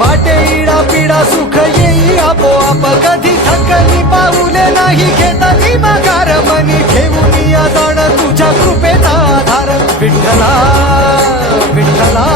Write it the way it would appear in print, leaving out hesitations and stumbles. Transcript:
वाटे इडा पिडा सुख येई आपोआप कधी थकली पाऊले नाही घेतली माघार मनी ठेवून या जाण तुझ्या कृपेचा आधार विठ्ठला विठ्ठला